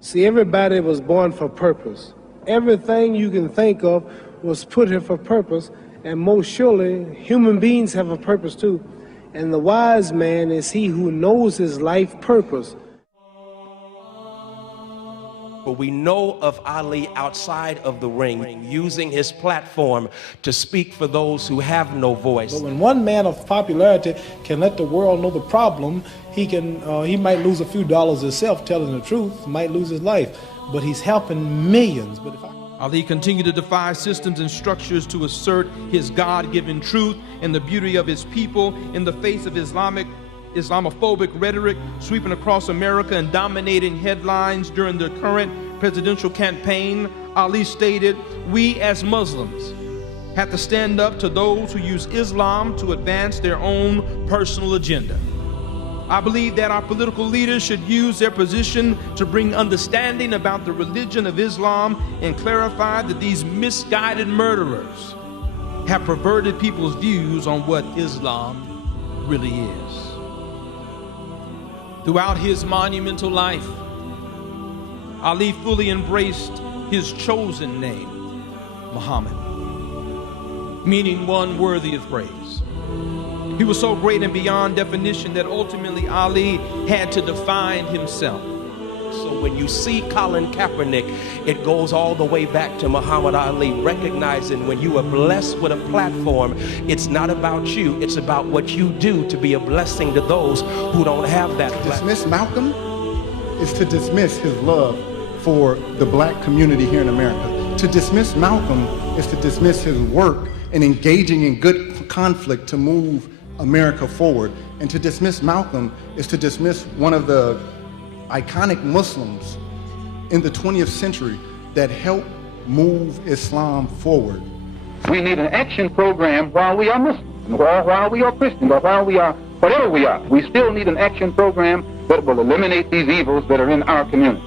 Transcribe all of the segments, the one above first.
See, everybody was born for purpose. Everything you can think of was put here for purpose, and most surely human beings have a purpose too. And the wise man is he who knows his life purpose. But we know of Ali outside of the ring, using his platform to speak for those who have no voice. But when one man of popularity can let the world know the problem, he might lose a few dollars himself telling the truth, might lose his life, but he's helping millions. Ali continued to defy systems and structures to assert his God-given truth and the beauty of his people in the face of Islamophobic rhetoric sweeping across America and dominating headlines during the current presidential campaign. Ali stated, "We as Muslims have to stand up to those who use Islam to advance their own personal agenda. I believe that our political leaders should use their position to bring understanding about the religion of Islam and clarify that these misguided murderers have perverted people's views on what Islam really is." Throughout his monumental life, Ali fully embraced his chosen name, Muhammad, meaning one worthy of praise. He was so great and beyond definition that ultimately Ali had to define himself. So when you see Colin Kaepernick, it goes all the way back to Muhammad Ali, recognizing when you are blessed with a platform, it's not about you, it's about what you do to be a blessing to those who don't have that platform. Dismiss Malcolm is to dismiss his love for the black community here in America. To dismiss Malcolm is to dismiss his work in engaging in good conflict to move America forward. And to dismiss Malcolm is to dismiss one of the iconic Muslims in the 20th century that helped move Islam forward. We need an action program while we are Muslims, or while we are Christians, or while we are whatever we are. We still need an action program that will eliminate these evils that are in our community.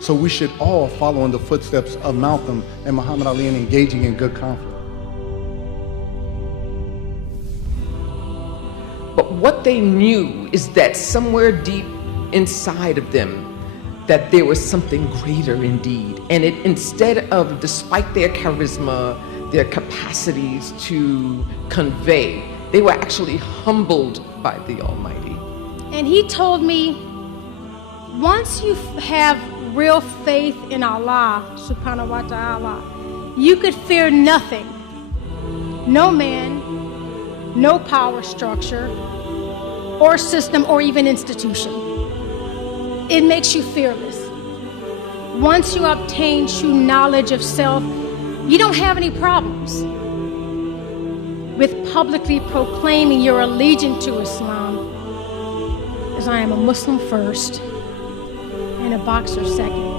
So we should all follow in the footsteps of Malcolm and Muhammad Ali in engaging in good conflict. But what they knew is that somewhere deep inside of them, that there was something greater indeed. And it, instead of, despite their charisma, their capacities to convey, they were actually humbled by the Almighty. And he told me, once you have real faith in Allah, subhanahu wa ta'ala, you could fear nothing. No man, no power structure, or system, or even institution. It makes you fearless. Once you obtain true knowledge of self, you don't have any problems with publicly proclaiming your allegiance to Islam, as I am a Muslim first and a boxer second.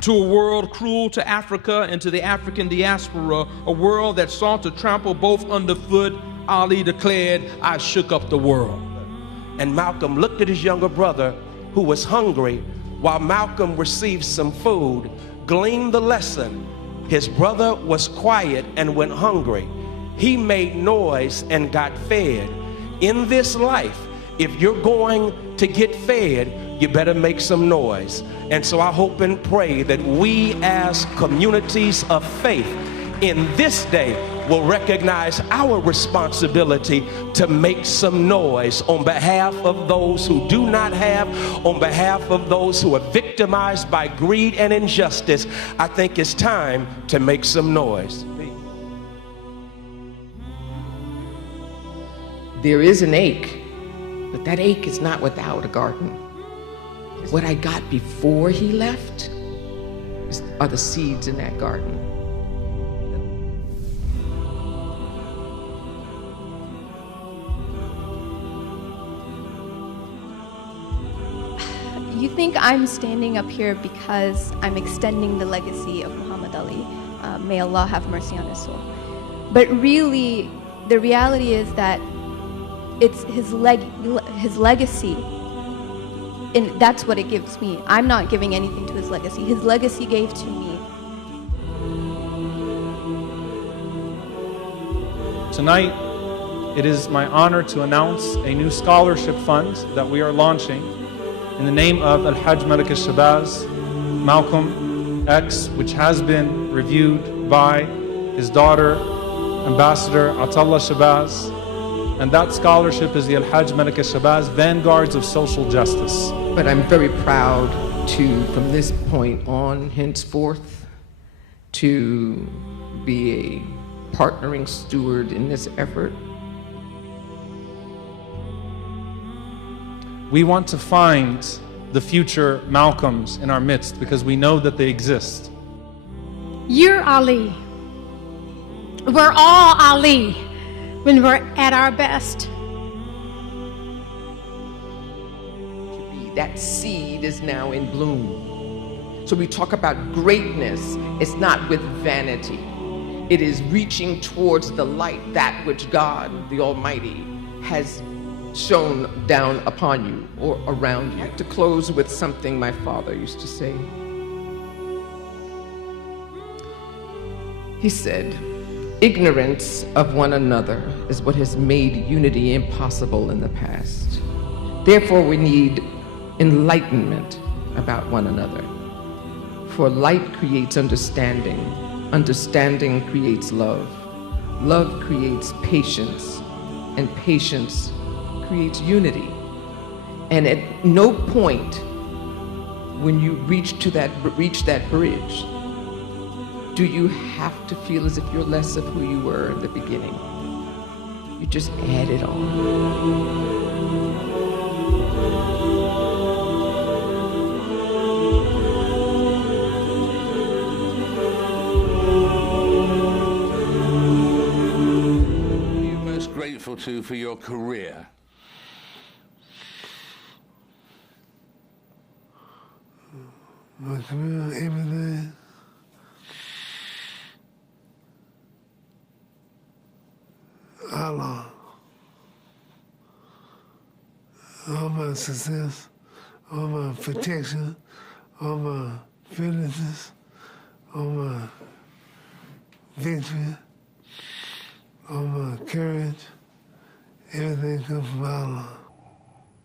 To a world cruel to Africa and to the African diaspora, a world that sought to trample both underfoot, Ali declared, "I shook up the world." And Malcolm looked at his younger brother who was hungry while Malcolm received some food, gleaned the lesson. His brother was quiet and went hungry. He made noise and got fed. In this life, if you're going to get fed, you better make some noise. And so I hope and pray that we as communities of faith in this day will recognize our responsibility to make some noise on behalf of those who do not have, on behalf of those who are victimized by greed and injustice. I think it's time to make some noise. There is an ache, but that ache is not without a garden. What I got before he left are the seeds in that garden. think I'm standing up here because I'm extending the legacy of Muhammad Ali. May Allah have mercy on his soul. But really, the reality is that it's his legacy, and that's what it gives me. I'm not giving anything to his legacy. His legacy gave to me. Tonight, it is my honor to announce a new scholarship fund that we are launching in the name of Al-Hajj Malik al-Shabazz, Malcolm X, which has been reviewed by his daughter, Ambassador Atallah Shabazz. And that scholarship is the Al-Hajj Malik al-Shabazz Vanguards of Social Justice. But I'm very proud to, from this point on, henceforth, to be a partnering steward in this effort. We want to find the future Malcolms in our midst because we know that they exist. You're Ali. We're all Ali when we're at our best. That seed is now in bloom. So we talk about greatness. It's not with vanity. It is reaching towards the light, that which God, the Almighty, has shone down upon you or around you. I'd like to close with something my father used to say. He said, "Ignorance of one another is what has made unity impossible in the past. Therefore, we need enlightenment about one another. For light creates understanding. Understanding creates love. Love creates patience. And patience creates unity. And at no point when you reach that bridge, do you have to feel as if you're less of who you were in the beginning. You just add it on." Grateful to for your career? My career, everything. Allah. All my success, all my protection, all my fearlessness, all my victory, all my courage, everything comes from Allah.